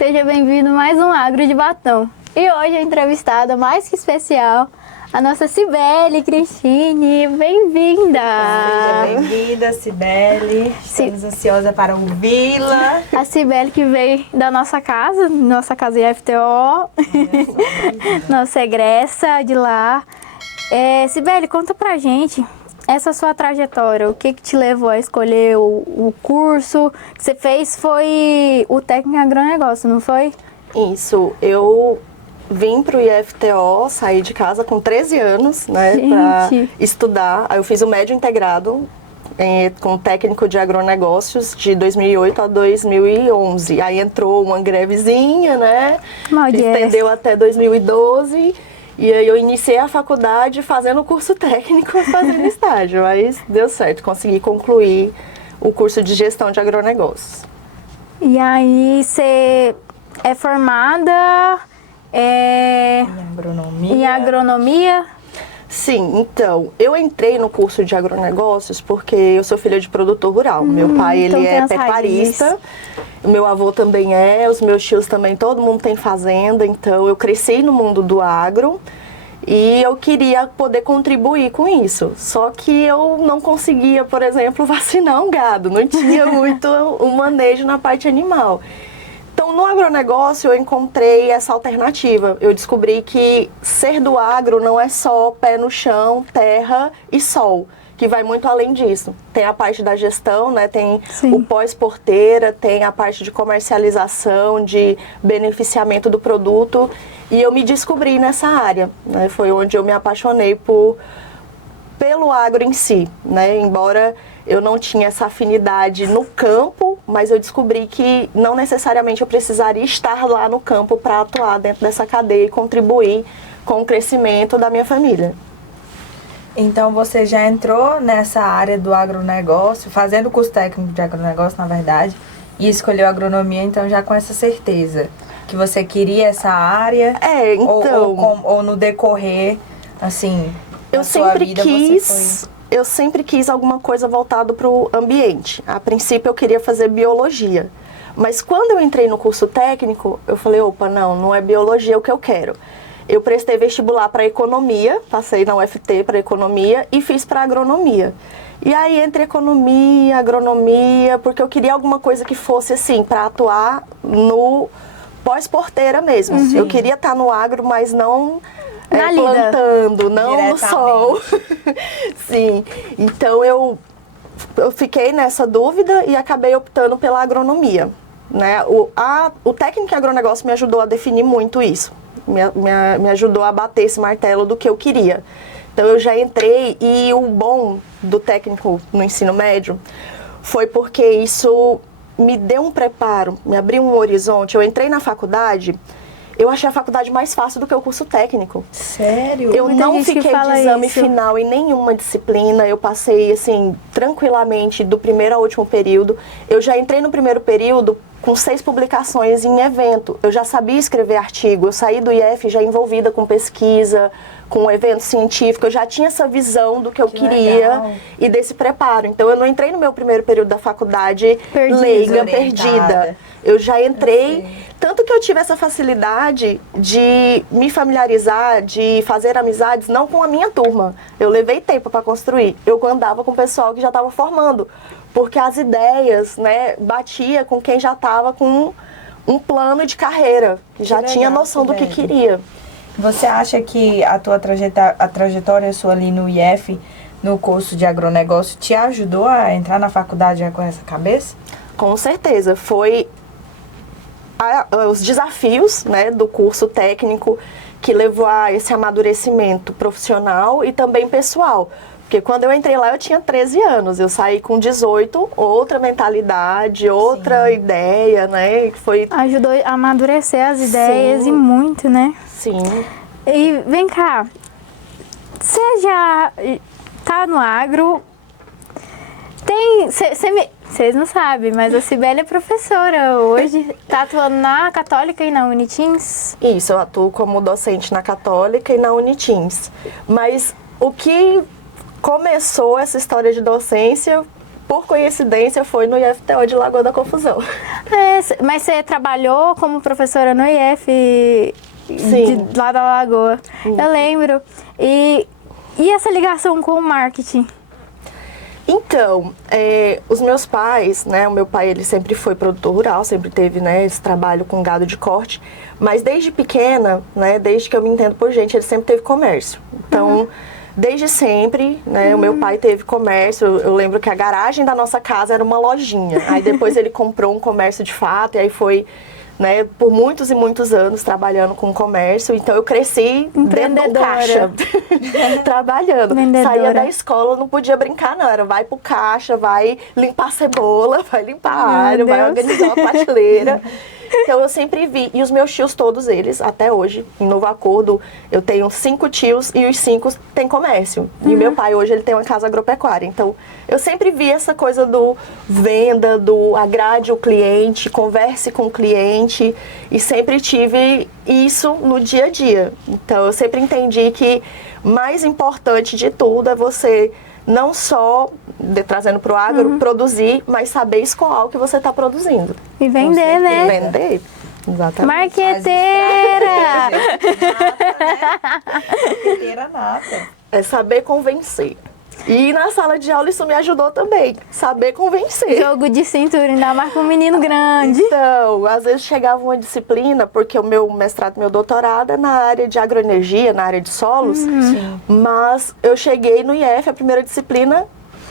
Seja bem-vindo a mais um Agro de Batom. E hoje a entrevistada mais que especial, a nossa Cibele Cristine. Bem-vinda! Seja bem-vinda, Cibele. Estamos ansiosa para ouvi-la. A Cibele que veio da nossa casa IFTO, nossa egressa de lá. Cibele, conta pra gente essa sua trajetória, o que te levou a escolher o curso que você fez foi o técnico em agronegócio, não foi? Isso, eu vim para o IFTO, saí de casa com 13 anos, né, para estudar. Aí eu fiz o médio integrado com técnico de agronegócios de 2008 a 2011. Aí entrou uma grevezinha, né, estendeu até 2012. E aí eu iniciei a faculdade fazendo o curso técnico, fazendo estágio. Aí deu certo, consegui concluir o curso de gestão de agronegócios. E aí você é formada em agronomia? Sim, então, eu entrei no curso de agronegócios porque eu sou filha de produtor rural. Meu pai, ele é pecuarista, o meu avô também os meus tios também, todo mundo tem fazenda, então eu cresci no mundo do agro e eu queria poder contribuir com isso. Só que eu não conseguia, por exemplo, vacinar um gado, não tinha muito o manejo na parte animal. Então, no agronegócio, eu encontrei essa alternativa. Eu descobri que ser do agro não é só pé no chão, terra e sol, que vai muito além disso. Tem a parte da gestão, né? Tem o pós-porteira, tem a parte de comercialização, de beneficiamento do produto. E eu me descobri nessa área, né? Foi onde eu me apaixonei pelo agro em si, né? Embora eu não tinha essa afinidade no campo, mas eu descobri que não necessariamente eu precisaria estar lá no campo para atuar dentro dessa cadeia e contribuir com o crescimento da minha família. Então você já entrou nessa área do agronegócio, fazendo o curso técnico de agronegócio, na verdade, e escolheu agronomia, então já com essa certeza que você queria essa área? Então... Ou no decorrer, assim, eu sempre quis alguma coisa voltada para o ambiente. A princípio eu queria fazer biologia. Mas quando eu entrei no curso técnico, eu falei, opa, não é biologia o que eu quero. Eu prestei vestibular para economia, passei na UFT para economia e fiz para agronomia. E aí entre economia, agronomia, porque eu queria alguma coisa que fosse assim, para atuar no pós-porteira mesmo. Eu queria estar no agro, mas não... plantando, não no sol. Sim, então eu fiquei nessa dúvida e acabei optando pela agronomia, né? O técnico em agronegócio me ajudou a definir muito isso, me ajudou a bater esse martelo do que eu queria. Então eu já entrei e o bom do técnico no ensino médio foi porque isso me deu um preparo, me abriu um horizonte. Eu entrei na faculdade... Eu achei a faculdade mais fácil do que o curso técnico. Sério? Eu não fiquei de exame final em nenhuma disciplina. Eu passei, assim, tranquilamente do primeiro ao último período. Eu já entrei no primeiro período com 6 publicações em evento. Eu já sabia escrever artigo. Eu saí do IF já envolvida com pesquisa, com evento científico. Eu já tinha essa visão do que eu queria e desse preparo. Então, eu não entrei no meu primeiro período da faculdade leiga, perdida. Eu já entrei... Tanto que eu tive essa facilidade de me familiarizar, de fazer amizades, não com a minha turma. Eu levei tempo para construir. Eu andava com o pessoal que já estava formando. Porque as ideias, né, batia com quem já estava com um plano de carreira. Que já tinha noção do que queria. Você acha que a trajetória sua ali no IF, no curso de agronegócio, te ajudou a entrar na faculdade já com essa cabeça? Com certeza. Foi... os desafios, né, do curso técnico que levou a esse amadurecimento profissional e também pessoal. Porque quando eu entrei lá eu tinha 13 anos, eu saí com 18, outra mentalidade, outra ideia, né? Ajudou a amadurecer as ideias e muito, né? Sim. E vem cá, você já tá no agro, vocês não sabem, mas a Cibele é professora hoje, tá atuando na Católica e na Unitins? Isso, eu atuo como docente na Católica e na Unitins. Mas o que começou essa história de docência, por coincidência, foi no IFTO de Lagoa da Confusão. Mas você trabalhou como professora no IF lá da Lagoa. Eu lembro. E essa ligação com o marketing? Então, os meus pais, né, o meu pai ele sempre foi produtor rural, sempre teve, né, esse trabalho com gado de corte, mas desde pequena, né, desde que eu me entendo por gente, ele sempre teve comércio. Então, desde sempre, né, o meu pai teve comércio. Eu lembro que a garagem da nossa casa era uma lojinha. Aí depois ele comprou um comércio de fato e aí foi, né, por muitos e muitos anos trabalhando com comércio. Então eu cresci dentro do caixa, trabalhando. Saía da escola, não podia brincar não, era vai pro caixa, vai limpar a cebola, vai limpar a área, vai organizar uma prateleira. Então eu sempre vi, e os meus tios todos eles, até hoje, em Novo Acordo, eu tenho 5 tios e os 5 têm comércio. E meu pai hoje ele tem uma casa agropecuária. Então eu sempre vi essa coisa do venda, do agrade o cliente, converse com o cliente, e sempre tive isso no dia a dia. Então eu sempre entendi que mais importante de tudo é você não só, trazendo para o agro, produzir, mas saber escoar o que você está produzindo. E vender, né? Vender, exatamente. Marqueteira! Marqueteira nata. É saber convencer. E na sala de aula isso me ajudou também, saber convencer. Jogo de cintura, ainda mais com um menino grande. Então, às vezes chegava uma disciplina, porque o meu mestrado, meu doutorado é na área de agroenergia, na área de solos, mas eu cheguei no IF, a primeira disciplina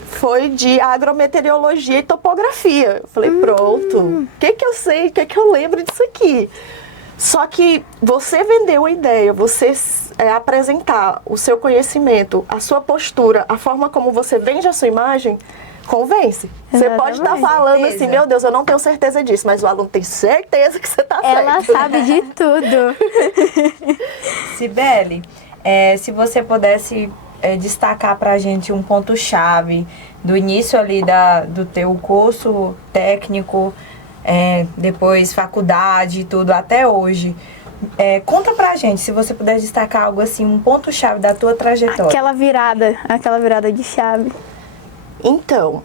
foi de agrometeorologia e topografia. Eu falei, pronto, o que eu sei, o que eu lembro disso aqui? Só que você vender uma ideia, você apresentar o seu conhecimento, a sua postura, a forma como você vende a sua imagem, convence. Você pode estar falando assim, meu Deus, eu não tenho certeza disso, mas o aluno tem certeza que você está certo. Ela sabe de tudo. Cibele, se você pudesse destacar pra gente um ponto-chave do início ali do teu curso técnico, depois faculdade e tudo, até hoje. Conta pra gente, se você puder destacar algo assim, um ponto-chave da tua trajetória. Aquela virada de chave. Então,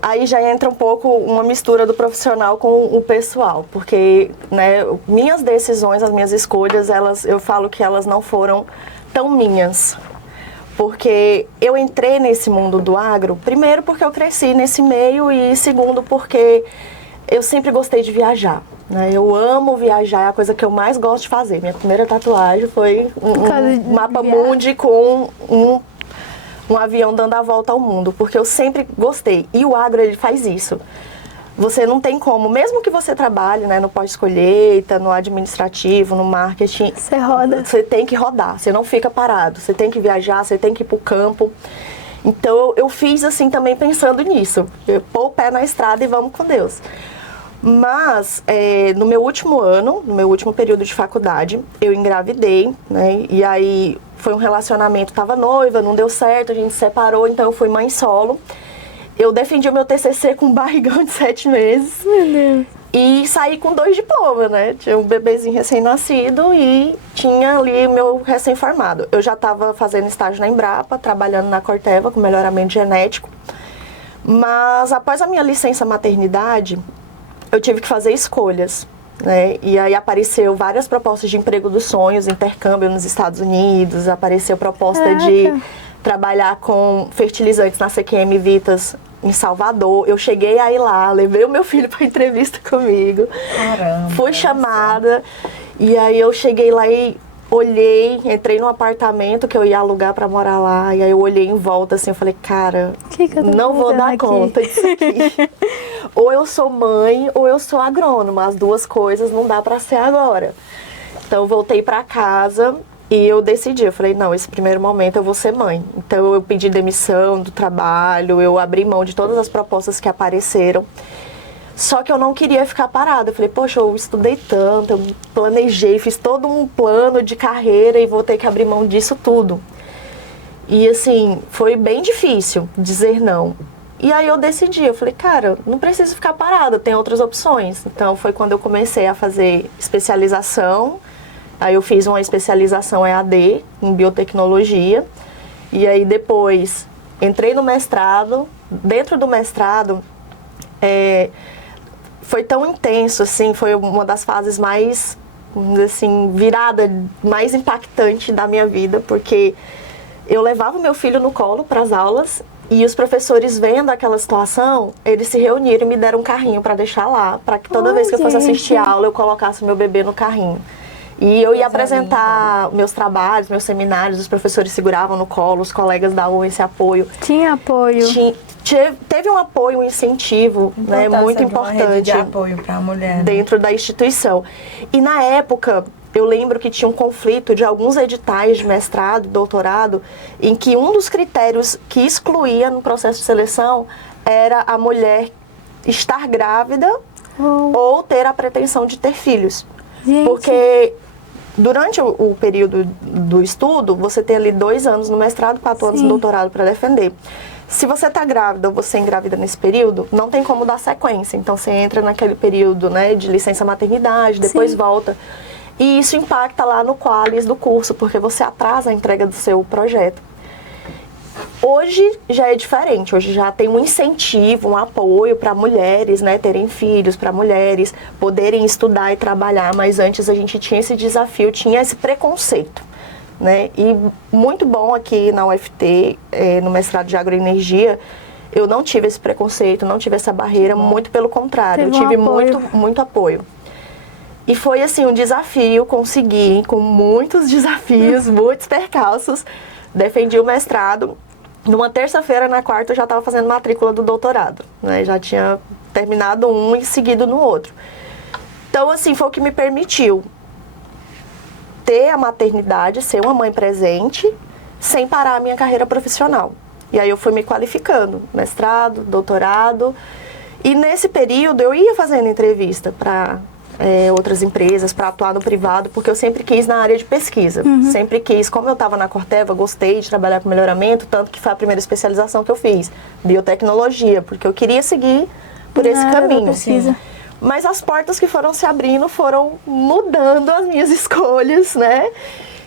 aí já entra um pouco uma mistura do profissional com o pessoal, porque, né, minhas decisões, as minhas escolhas, eu falo que elas não foram tão minhas. Porque eu entrei nesse mundo do agro, primeiro porque eu cresci nesse meio e segundo porque eu sempre gostei de viajar, né? Eu amo viajar, é a coisa que eu mais gosto de fazer. Minha primeira tatuagem foi um mapa mundi com um avião dando a volta ao mundo, porque eu sempre gostei. E o agro, ele faz isso. Você não tem como, mesmo que você trabalhe, né, no pós-colheita, no administrativo, no marketing, você roda. Você tem que rodar, você não fica parado, você tem que viajar, você tem que ir pro campo. Então eu fiz assim também pensando nisso, pôr o pé na estrada e vamos com Deus. Mas no meu último ano, no meu último período de faculdade, eu engravidei, né, e aí foi um relacionamento, tava noiva, não deu certo, a gente se separou, então eu fui mãe solo. Eu defendi o meu TCC com um barrigão de 7 meses. Meu Deus. E saí com 2 diplomas, né? Tinha um bebezinho recém-nascido e tinha ali o meu recém-formado. Eu já estava fazendo estágio na Embrapa, trabalhando na Corteva com melhoramento genético. Mas após a minha licença maternidade, eu tive que fazer escolhas, né? E aí apareceu várias propostas de emprego dos sonhos, intercâmbio nos Estados Unidos, apareceu proposta de trabalhar com fertilizantes na CQM Vitas em Salvador. Eu cheguei aí lá, levei o meu filho para entrevista comigo. Caramba. Fui chamada e aí eu cheguei lá e olhei, entrei num apartamento que eu ia alugar para morar lá. E aí eu olhei em volta assim, eu falei, cara, que eu não vou dar conta disso aqui. Ou eu sou mãe ou eu sou agrônoma. As duas coisas não dá para ser agora. Então eu voltei para casa. E eu decidi, eu falei, não, esse primeiro momento eu vou ser mãe. Então eu pedi demissão do trabalho, eu abri mão de todas as propostas que apareceram. Só que eu não queria ficar parada. Eu falei, poxa, eu estudei tanto, eu planejei, fiz todo um plano de carreira e vou ter que abrir mão disso tudo. E assim, foi bem difícil dizer não. E aí eu decidi, eu falei, cara, não preciso ficar parada, tem outras opções. Então foi quando eu comecei a fazer especialização. Aí eu fiz uma especialização EAD em biotecnologia e aí depois entrei no mestrado. Dentro do mestrado foi tão intenso, assim, foi uma das fases mais, assim, virada, mais impactante da minha vida, porque eu levava o meu filho no colo para as aulas e os professores, vendo aquela situação, eles se reuniram e me deram um carrinho para deixar lá, para que toda vez que eu fosse assistir a aula, eu colocasse o meu bebê no carrinho. E eu ia apresentar meus trabalhos, meus seminários, os professores seguravam no colo, os colegas davam esse apoio. Tinha apoio. Teve um apoio, um incentivo, né, muito importante. Uma rede de apoio para a mulher. Dentro da instituição. E na época, eu lembro que tinha um conflito de alguns editais de mestrado, doutorado, em que um dos critérios que excluía no processo de seleção era a mulher estar grávida ou ter a pretensão de ter filhos. Gente. Porque durante o período do estudo, você tem ali 2 anos no mestrado, 4 anos no doutorado para defender. Se você está grávida ou você engravida nesse período, não tem como dar sequência. Então, você entra naquele período, né, de licença maternidade, depois volta. E isso impacta lá no qualis do curso, porque você atrasa a entrega do seu projeto. Hoje já é diferente, hoje já tem um incentivo, um apoio para mulheres, né, terem filhos, para mulheres poderem estudar e trabalhar, mas antes a gente tinha esse desafio, tinha esse preconceito, né, e muito bom aqui na UFT, no mestrado de agroenergia, eu não tive esse preconceito, não tive essa barreira, muito pelo contrário, eu tive muito apoio. E foi assim um desafio, consegui, com muitos desafios, muitos percalços, defendi o mestrado. Numa terça-feira, na quarta, eu já estava fazendo matrícula do doutorado, né? Já tinha terminado um e seguido no outro. Então, assim, foi o que me permitiu ter a maternidade, ser uma mãe presente, sem parar a minha carreira profissional. E aí eu fui me qualificando, mestrado, doutorado. E nesse período eu ia fazendo entrevista para outras empresas, para atuar no privado, porque eu sempre quis na área de pesquisa. Sempre quis, como eu estava na Corteva, gostei de trabalhar com melhoramento, tanto que foi a primeira especialização que eu fiz, biotecnologia, porque eu queria seguir por esse caminho. Mas as portas que foram se abrindo foram mudando as minhas escolhas, né?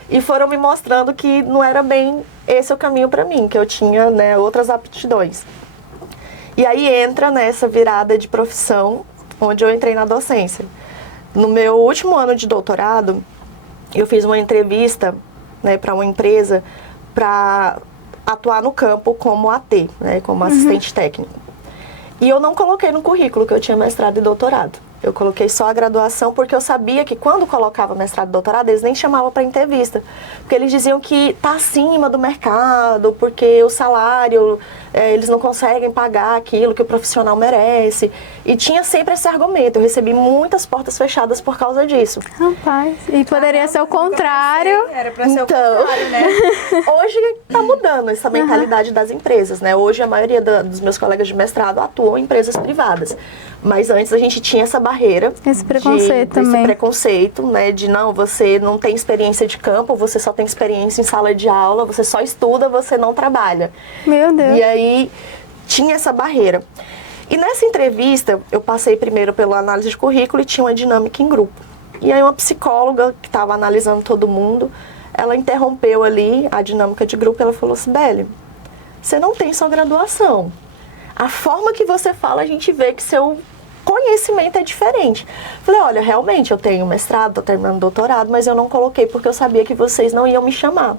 E foram me mostrando que não era bem esse o caminho para mim, que eu tinha, né, outras aptidões. E aí entra nessa virada de profissão, onde eu entrei na docência. No meu último ano de doutorado, eu fiz uma entrevista, né, para uma empresa para atuar no campo como AT, né, como assistente técnico. E eu não coloquei no currículo que eu tinha mestrado e doutorado. Eu coloquei só a graduação porque eu sabia que quando colocava mestrado e doutorado, eles nem chamavam para entrevista. Porque eles diziam que está acima do mercado, porque o salário, eles não conseguem pagar aquilo que o profissional merece. E tinha sempre esse argumento. Eu recebi muitas portas fechadas por causa disso. Rapaz, e poderia ser o contrário. Era para ser o contrário, né? Hoje está mudando essa mentalidade das empresas, né? Hoje a maioria dos meus colegas de mestrado atuam em empresas privadas. Mas antes a gente tinha essa barreira. Esse preconceito também. Esse preconceito, né? De não, você não tem experiência de campo, você só tem experiência em sala de aula, você só estuda, você não trabalha. Meu Deus. E aí tinha essa barreira. E nessa entrevista, eu passei primeiro pela análise de currículo e tinha uma dinâmica em grupo. E aí uma psicóloga que estava analisando todo mundo, ela interrompeu ali a dinâmica de grupo e ela falou: Sibeli, você não tem só graduação. A forma que você fala, a gente vê que seu conhecimento é diferente. Falei: olha, realmente eu tenho mestrado, estou terminando doutorado, mas eu não coloquei porque eu sabia que vocês não iam me chamar.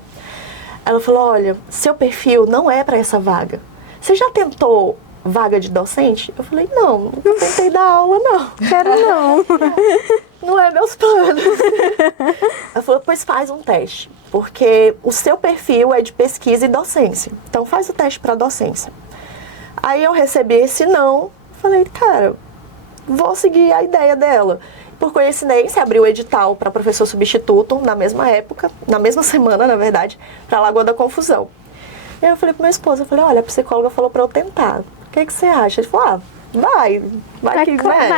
Ela falou: olha, seu perfil não é para essa vaga. Você já tentou vaga de docente? Eu falei: não, nunca tentei dar aula, não. Quero não. Não é meus planos. Ela falou: pois faz um teste, porque o seu perfil é de pesquisa e docência. Então faz o teste para docência. Aí eu recebi esse não, falei: cara, vou seguir a ideia dela. Por coincidência, abri o edital para professor substituto na mesma época, na mesma semana, na verdade, para Lagoa da Confusão. E aí eu falei pro meu esposo, eu falei: olha, a psicóloga falou para eu tentar. O que você acha? Ele falou: vai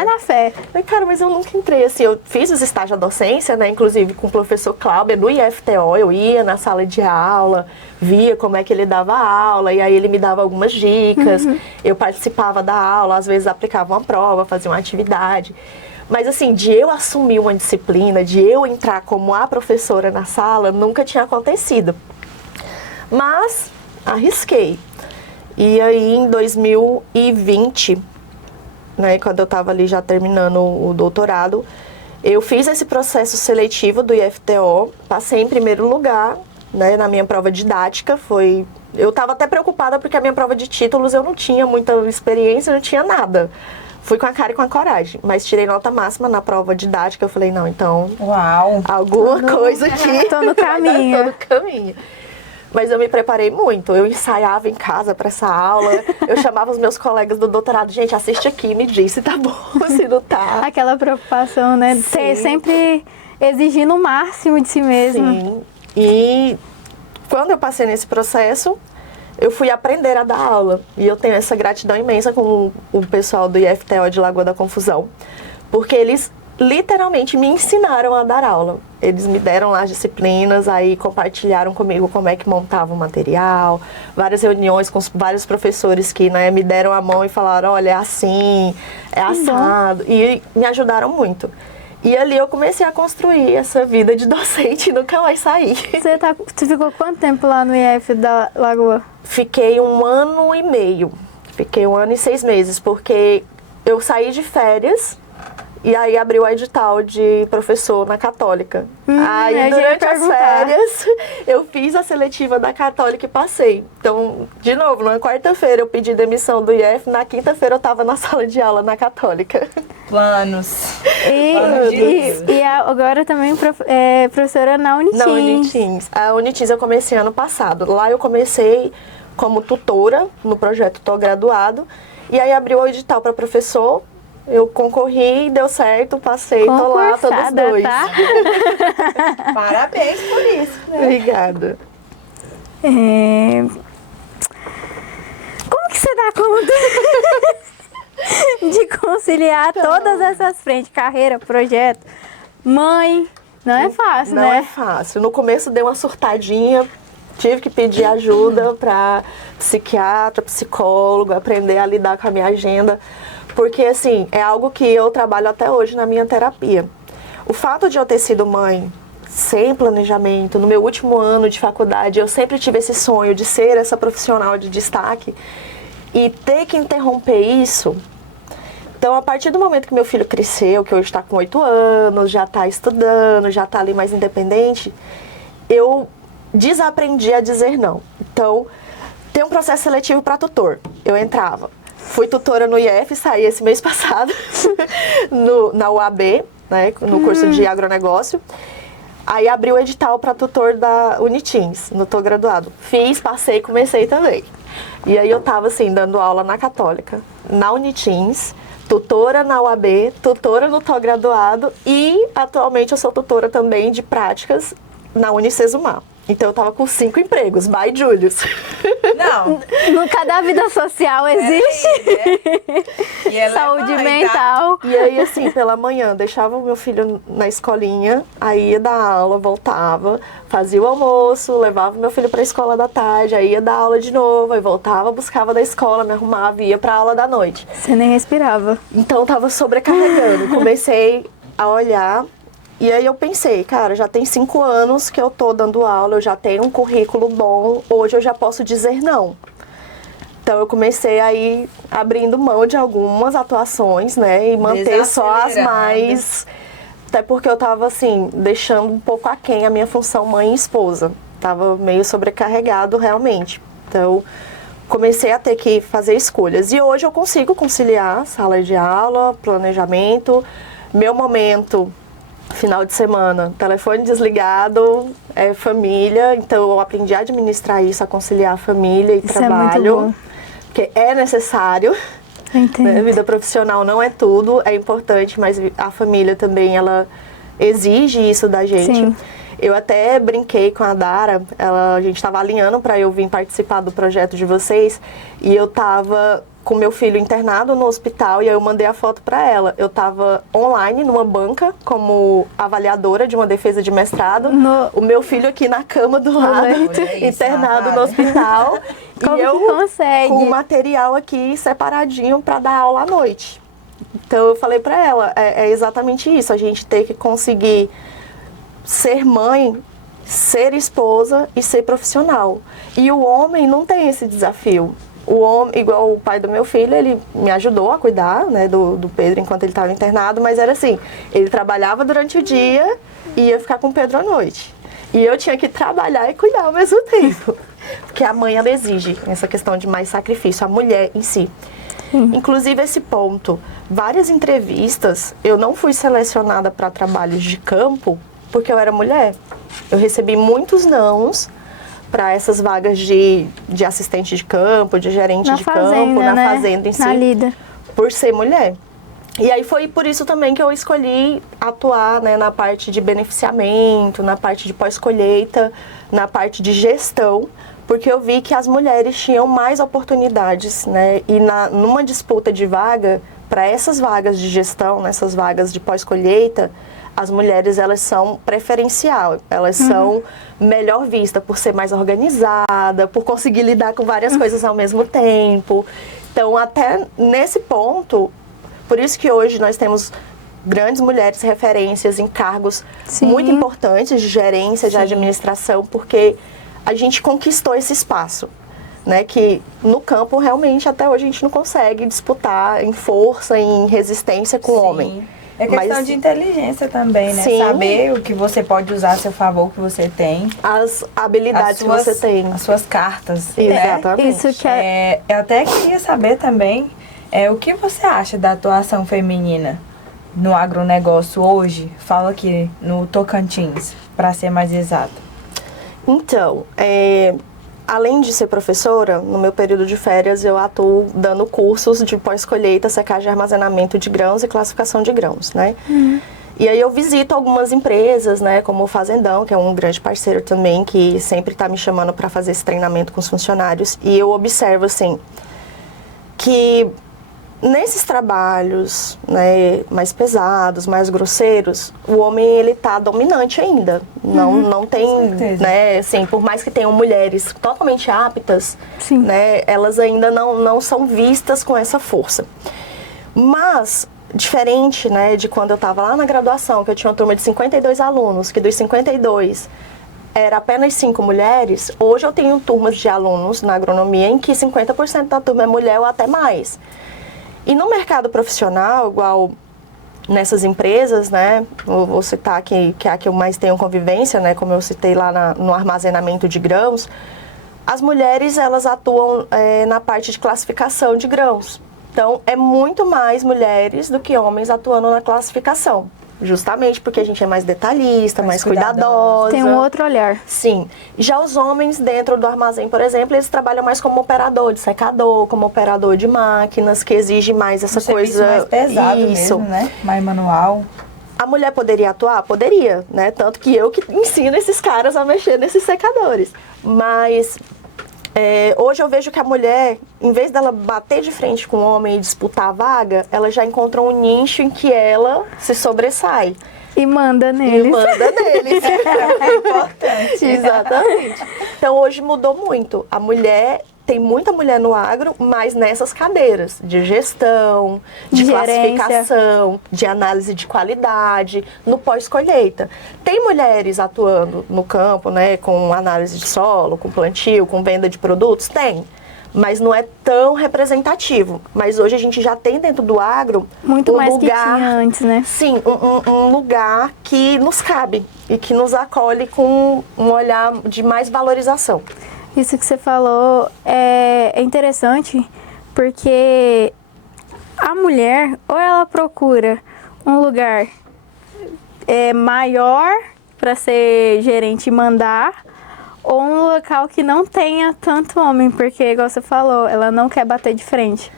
na fé. Eu falei: cara, mas eu nunca entrei, assim, eu fiz os estágios da docência, né, inclusive com o professor Cláudio, no IFTO, eu ia na sala de aula, via como é que ele dava aula, e aí ele me dava algumas dicas, eu participava da aula, às vezes aplicava uma prova, fazia uma atividade. Mas assim, de eu assumir uma disciplina, de eu entrar como a professora na sala, nunca tinha acontecido. Mas arrisquei. E aí em 2020, né, quando eu estava ali já terminando o doutorado, eu fiz esse processo seletivo do IFTO, passei em primeiro lugar, né, na minha prova didática. Eu estava até preocupada porque a minha prova de títulos eu não tinha muita experiência, não tinha nada. Fui com a cara e com a coragem, mas tirei nota máxima na prova didática. Eu falei, não, então, Uau! alguma coisa aqui. Tô no caminho. Tô no caminho. Mas eu me preparei muito, eu ensaiava em casa para essa aula, eu chamava os meus colegas do doutorado, gente, assiste aqui, me diz se tá bom, se não tá. Aquela preocupação, né? De ser sempre exigindo o máximo de si mesmo. Sim, e quando eu passei nesse processo, eu fui aprender a dar aula. E eu tenho essa gratidão imensa com o pessoal do IFTO de Lagoa da Confusão, porque eles literalmente me ensinaram a dar aula. Eles me deram lá as disciplinas, aí compartilharam comigo como é que montava o material, várias reuniões com vários professores que, né, me deram a mão e falaram, olha, é assim, é assado, e me ajudaram muito. E ali eu comecei a construir essa vida de docente e nunca mais saí. Você ficou quanto tempo lá no IF da Lagoa? Fiquei 1 ano e meio, fiquei 1 ano e 6 meses, porque eu saí de férias. E aí abriu o edital de professor na Católica. Aí durante as férias eu fiz a seletiva da Católica e passei. Então, de novo, na quarta-feira eu pedi demissão do IF, na quinta-feira eu estava na sala de aula na Católica. Planos. E agora também professora na Unitins. Na Unitins. A Unitins eu comecei ano passado. Lá eu comecei como tutora no projeto Tô Graduado. E aí abriu o edital para professor. Eu concorri, deu certo, passei, tô lá, todos dois. Tá? Parabéns por isso, né? Obrigada. Como que você dá conta de conciliar todas essas frentes? Carreira, projeto, mãe, não é fácil, né? Não é fácil. No começo deu uma surtadinha, tive que pedir ajuda para psiquiatra, psicólogo, aprender a lidar com a minha agenda. Porque, assim, é algo que eu trabalho até hoje na minha terapia. O fato de eu ter sido mãe sem planejamento, no meu último ano de faculdade, eu sempre tive esse sonho de ser essa profissional de destaque e ter que interromper isso. Então, a partir do momento que meu filho cresceu, que hoje está com 8 anos, já está estudando, já está ali mais independente, eu desaprendi a dizer não. Então, tem um processo seletivo para tutor. Eu entrava. Fui tutora no IF, saí esse mês passado, na UAB, né, no curso de agronegócio. Aí abri o edital para tutor da Unitins, no Tô Graduado. Fiz, passei, comecei também. E aí eu tava assim, dando aula na Católica, na Unitins, tutora na UAB, tutora no Tô Graduado e atualmente eu sou tutora também de práticas na Unicesumar. Então eu tava com 5 empregos, by Julius. Não. Cada vida social existe. Saúde mental. E aí, assim, pela manhã, deixava o meu filho na escolinha, aí ia dar aula, voltava, fazia o almoço, levava o meu filho pra escola da tarde, aí ia dar aula de novo, aí voltava, buscava da escola, me arrumava e ia pra aula da noite. Você nem respirava. Então tava sobrecarregando. Comecei a olhar. E aí eu pensei, cara, já tem 5 anos que eu tô dando aula, eu já tenho um currículo bom, hoje eu já posso dizer não. Então eu comecei aí abrindo mão de algumas atuações, né, e manter só as mais... Até porque eu tava, assim, deixando um pouco aquém a minha função mãe e esposa. Tava meio sobrecarregado realmente. Então comecei a ter que fazer escolhas. E hoje eu consigo conciliar sala de aula, planejamento, meu momento... Final de semana, telefone desligado, família, então eu aprendi a administrar isso, a conciliar família e trabalho, é muito bom. Porque é necessário, né? Vida profissional não é tudo, é importante, mas a família também, ela exige isso da gente. Sim. Eu até brinquei com a Dara, a gente estava alinhando para eu vir participar do projeto de vocês, e eu tava com meu filho internado no hospital, e aí eu mandei a foto para ela. Eu tava online numa banca como avaliadora de uma defesa de mestrado, o meu filho aqui na cama do lado, internado no hospital, Como e eu que consegue? com o material aqui separadinho para dar aula à noite. Então eu falei para ela, é exatamente isso, a gente tem que conseguir ser mãe, ser esposa e ser profissional. E o homem não tem esse desafio. o homem, igual o pai do meu filho, ele me ajudou a cuidar, né, do Pedro enquanto ele estava internado, mas era assim, ele trabalhava durante o dia e ia ficar com o Pedro à noite. E eu tinha que trabalhar e cuidar ao mesmo tempo. Porque a mãe, ela exige essa questão de mais sacrifício, a mulher em si. Inclusive esse ponto, várias entrevistas, eu não fui selecionada para trabalhos de campo porque eu era mulher. Eu recebi muitos nãos para essas vagas de assistente de campo, de gerente de campo, na fazenda em si, na lida, por ser mulher. E aí foi por isso também que eu escolhi atuar, né, na parte de beneficiamento, na parte de pós-colheita, na parte de gestão, porque eu vi que as mulheres tinham mais oportunidades, né, e numa disputa de vaga, para essas vagas de gestão, nessas vagas de pós-colheita, as mulheres, elas são preferencial, elas são melhor vistas por ser mais organizada, por conseguir lidar com várias coisas ao mesmo tempo. Então, até nesse ponto, por isso que hoje nós temos grandes mulheres referências em cargos muito importantes de gerência, de administração, porque a gente conquistou esse espaço, né? Que no campo, realmente, até hoje a gente não consegue disputar em força, em resistência com o homem. É questão de inteligência também, né? Saber o que você pode usar a seu favor, o que você tem. As habilidades que você tem. As suas cartas. Exatamente. Né? Isso que eu até queria saber também, o que você acha da atuação feminina no agronegócio hoje? Fala aqui no Tocantins, para ser mais exato. Então, além de ser professora, no meu período de férias eu atuo dando cursos de pós-colheita, secagem e armazenamento de grãos e classificação de grãos, né? E aí eu visito algumas empresas, né, como o Fazendão, que é um grande parceiro também, que sempre está me chamando para fazer esse treinamento com os funcionários. E eu observo, assim, que nesses trabalhos, né, mais pesados, mais grosseiros, o homem, ele tá dominante ainda. Não tem, né, assim, por mais que tenham mulheres totalmente aptas, né, elas ainda não são vistas com essa força. Mas, diferente, né, de quando eu estava lá na graduação, que eu tinha uma turma de 52 alunos, que dos 52 era apenas 5 mulheres, hoje eu tenho turmas de alunos na agronomia em que 50% da turma é mulher ou até mais. E no mercado profissional, igual nessas empresas, né, vou citar aqui, que é a que eu mais tenho convivência, né, como eu citei lá no armazenamento de grãos, as mulheres, elas atuam na parte de classificação de grãos. Então, é muito mais mulheres do que homens atuando na classificação. Justamente porque a gente é mais detalhista, mais cuidadosa. Tem um outro olhar. Sim. Já os homens dentro do armazém, por exemplo, eles trabalham mais como operador de secador, como operador de máquinas, que exige mais essa coisa mais pesado mesmo, né? Mais manual. A mulher poderia atuar? Poderia, né? Tanto que eu que ensino esses caras a mexer nesses secadores. Mas hoje eu vejo que a mulher, em vez dela bater de frente com o homem e disputar a vaga, ela já encontrou um nicho em que ela se sobressai. E manda neles. É importante. Exatamente. Então hoje mudou muito. A mulher, tem muita mulher no agro, mas nessas cadeiras de gestão, de classificação, de análise de qualidade, no pós-colheita. Tem mulheres atuando no campo, né, com análise de solo, com plantio, com venda de produtos? Tem. Mas não é tão representativo. Mas hoje a gente já tem dentro do agro muito um mais lugar, que tinha antes, né? Sim, um lugar que nos cabe e que nos acolhe com um olhar de mais valorização. Isso que você falou é interessante, porque a mulher, ou ela procura um lugar maior para ser gerente e mandar, ou um local que não tenha tanto homem, porque, igual você falou, ela não quer bater de frente.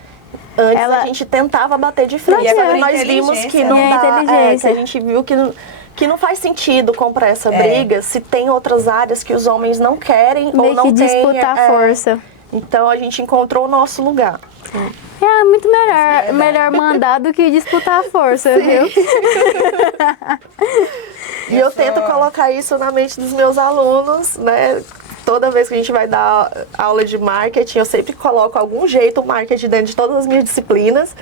Antes a gente tentava bater de frente, agora nós vimos que não dá, que a gente viu que não faz sentido comprar essa briga se tem outras áreas que os homens não querem ou não têm. Disputar força. Então a gente encontrou o nosso lugar. É muito melhor mandar do que disputar a força, viu? E eu tento colocar isso na mente dos meus alunos, né? Toda vez que a gente vai dar aula de marketing, eu sempre coloco algum jeito o marketing dentro de todas as minhas disciplinas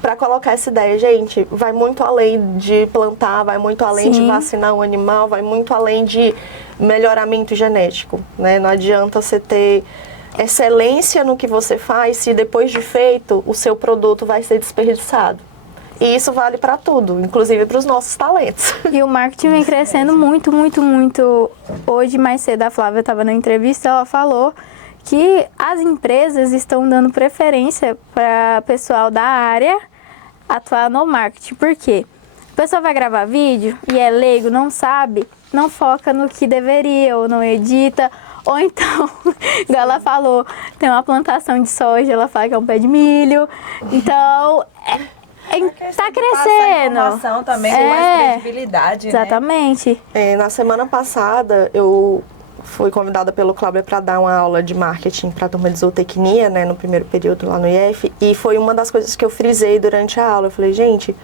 para colocar essa ideia. Gente, vai muito além de plantar, vai muito além de vacinar um animal, vai muito além de melhoramento genético, né? Não adianta você ter excelência no que você faz se depois de feito o seu produto vai ser desperdiçado. E isso vale para tudo, inclusive para os nossos talentos. E o marketing vem crescendo muito, muito, muito. Hoje, mais cedo, a Flávia estava na entrevista, ela falou que as empresas estão dando preferência para pessoal da área atuar no marketing. Por quê? A pessoa vai gravar vídeo e é leigo, não sabe, não foca no que deveria ou não edita. Ou então, igual ela falou, tem uma plantação de soja, ela fala que é um pé de milho. Então, tá crescendo. Informação também com mais credibilidade, exatamente. Né? Na semana passada, eu fui convidada pelo Cláudio para dar uma aula de marketing para a turma de zootecnia, né, no primeiro período lá no IF, e foi uma das coisas que eu frisei durante a aula. Eu falei, gente,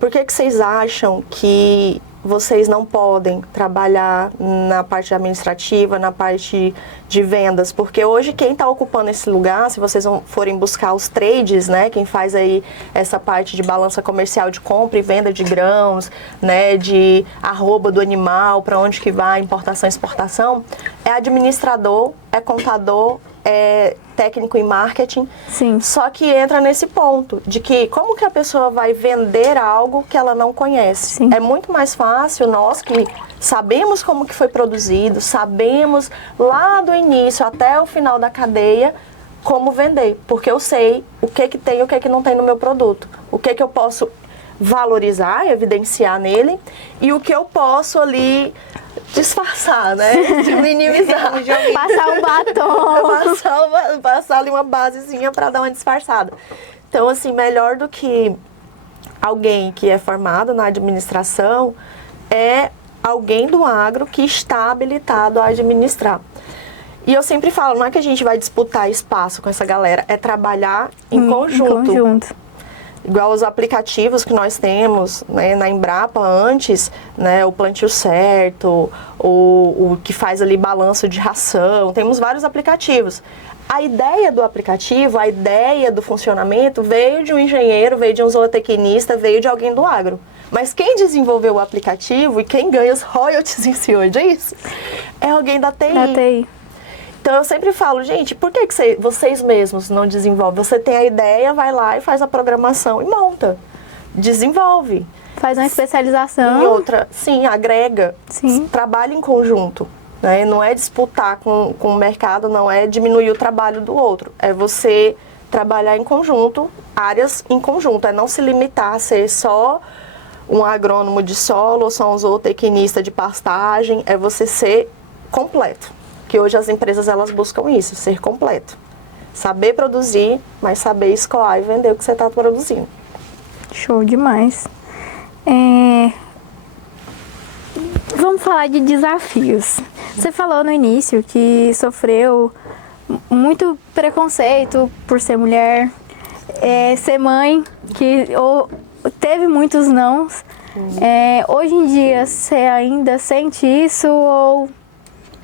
por que vocês acham que vocês não podem trabalhar na parte administrativa, na parte de vendas? Porque hoje quem está ocupando esse lugar, se vocês forem buscar os trades, né, quem faz aí essa parte de balança comercial de compra e venda de grãos, né, de arroba do animal, para onde que vai, importação e exportação, é administrador, é contador, é técnico em marketing. Sim. Só que entra nesse ponto de que como que a pessoa vai vender algo que ela não conhece? Sim. É muito mais fácil nós que sabemos como que foi produzido, sabemos lá do início até o final da cadeia como vender, porque eu sei o que tem e o que não tem no meu produto, o que eu posso valorizar, evidenciar nele e o que eu posso ali disfarçar, né? Minimizar. Passar um batom. Passar ali uma basezinha para dar uma disfarçada. Então, assim, melhor do que alguém que é formado na administração é alguém do agro que está habilitado a administrar. E eu sempre falo, não é que a gente vai disputar espaço com essa galera, é trabalhar em conjunto. Igual os aplicativos que nós temos, né, na Embrapa antes, né, o Plantio Certo, o que faz ali balanço de ração, temos vários aplicativos. A ideia do aplicativo, a ideia do funcionamento veio de um engenheiro, veio de um zootecnista, veio de alguém do agro. Mas quem desenvolveu o aplicativo e quem ganha os royalties em cima disso é alguém da TI. Da TI. Então eu sempre falo, gente, por que vocês mesmos não desenvolvem? Você tem a ideia, vai lá e faz a programação e monta. Desenvolve. Faz uma especialização. E outra, sim, agrega. Sim. Trabalha em conjunto. Né? Não é disputar com o mercado, não é diminuir o trabalho do outro. É você trabalhar em conjunto, áreas em conjunto. É não se limitar a ser só um agrônomo de solo ou só um zootecnista de pastagem. É você ser completo. Que hoje as empresas elas buscam isso, ser completo. Saber produzir, mas saber escoar e vender o que você está produzindo. Show demais. Vamos falar de desafios. Você falou no início que sofreu muito preconceito por ser mulher, ser mãe, que teve muitos nãos. Hoje em dia, você ainda sente isso ou...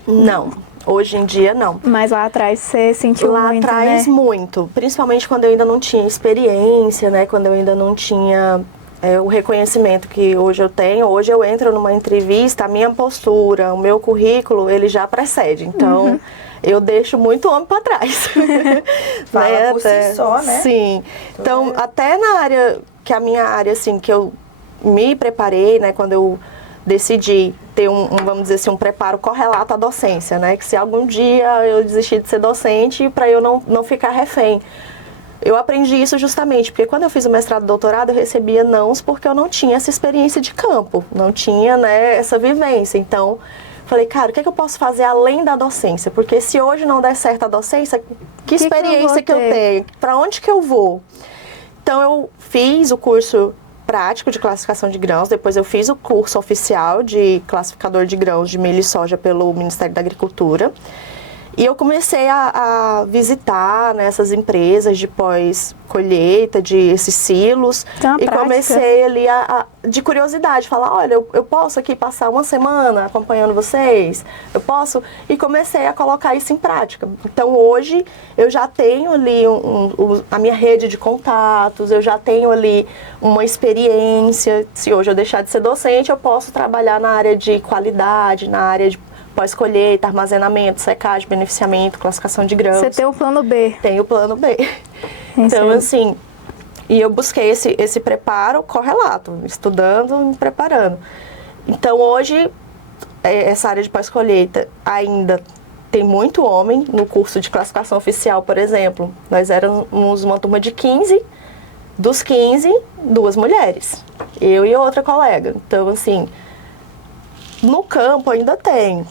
Não. Hoje em dia, não. Mas lá atrás você sentiu muito, Lá atrás, né? muito. Principalmente quando eu ainda não tinha experiência, né? Quando eu ainda não tinha o reconhecimento que hoje eu tenho. Hoje eu entro numa entrevista, a minha postura, o meu currículo, ele já precede. Então, eu deixo muito homem para trás. Fala por si só, né? Sim. Então, até na área, que a minha área, assim, que eu me preparei, né? Quando eu decidi ter vamos dizer assim, um preparo correlato à docência, né? Que se algum dia eu desistir de ser docente, para eu não ficar refém. Eu aprendi isso justamente porque quando eu fiz o mestrado e doutorado, eu recebia nãos porque eu não tinha essa experiência de campo, não tinha, né, essa vivência. Então, falei, cara, o que eu posso fazer além da docência? Porque se hoje não der certo a docência, que experiência que eu tenho? Para onde que eu vou? Então, eu fiz o curso prático de classificação de grãos, depois eu fiz o curso oficial de classificador de grãos de milho e soja pelo Ministério da Agricultura. E eu comecei a visitar, né, essas empresas de pós-colheita, de esses silos. E comecei ali de curiosidade, falar, olha, eu posso aqui passar uma semana acompanhando vocês? Eu posso? E comecei a colocar isso em prática. Então hoje eu já tenho ali a minha rede de contatos, eu já tenho ali uma experiência. Se hoje eu deixar de ser docente, eu posso trabalhar na área de qualidade, na área de pós-colheita, armazenamento, secagem, beneficiamento, classificação de grãos. Você tem o plano B. Tenho o plano B. Então, assim, e eu busquei esse preparo correlato, estudando, me preparando. Então, hoje, essa área de pós-colheita ainda tem muito homem no curso de classificação oficial, por exemplo. Nós éramos uma turma de 15, dos 15, 2 mulheres. Eu e outra colega. Então, assim, no campo ainda tem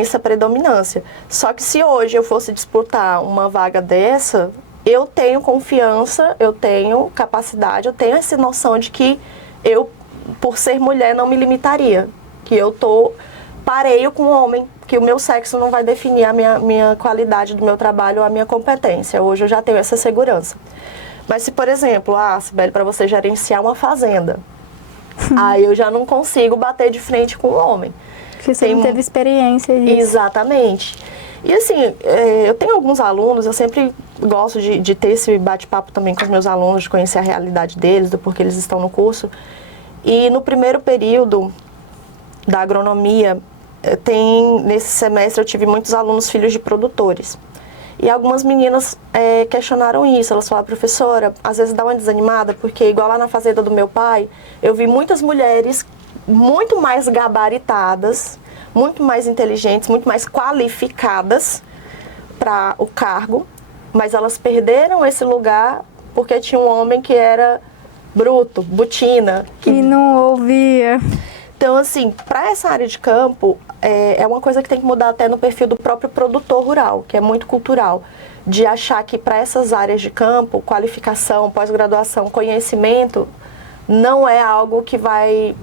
essa predominância. Só que se hoje eu fosse disputar uma vaga dessa, eu tenho confiança, eu tenho capacidade, eu tenho essa noção de que eu, por ser mulher, não me limitaria. Que eu pareio com o homem, que o meu sexo não vai definir a minha qualidade do meu trabalho ou a minha competência. Hoje eu já tenho essa segurança. Mas se, por exemplo, Sibeli, para você gerenciar uma fazenda, aí eu já não consigo bater de frente com o homem. Porque você não teve experiência disso. Exatamente. E assim, eu tenho alguns alunos, eu sempre gosto de ter esse bate-papo também com os meus alunos, de conhecer a realidade deles, do porquê eles estão no curso. E no primeiro período da agronomia, nesse semestre eu tive muitos alunos filhos de produtores. E algumas meninas questionaram isso, elas falaram, professora, às vezes dá uma desanimada, porque igual lá na fazenda do meu pai, eu vi muitas mulheres muito mais gabaritadas, muito mais inteligentes, muito mais qualificadas para o cargo, mas elas perderam esse lugar porque tinha um homem que era bruto, butina. Que não ouvia. Então, assim, para essa área de campo, é uma coisa que tem que mudar até no perfil do próprio produtor rural, que é muito cultural, de achar que para essas áreas de campo, qualificação, pós-graduação, conhecimento, não é algo que vai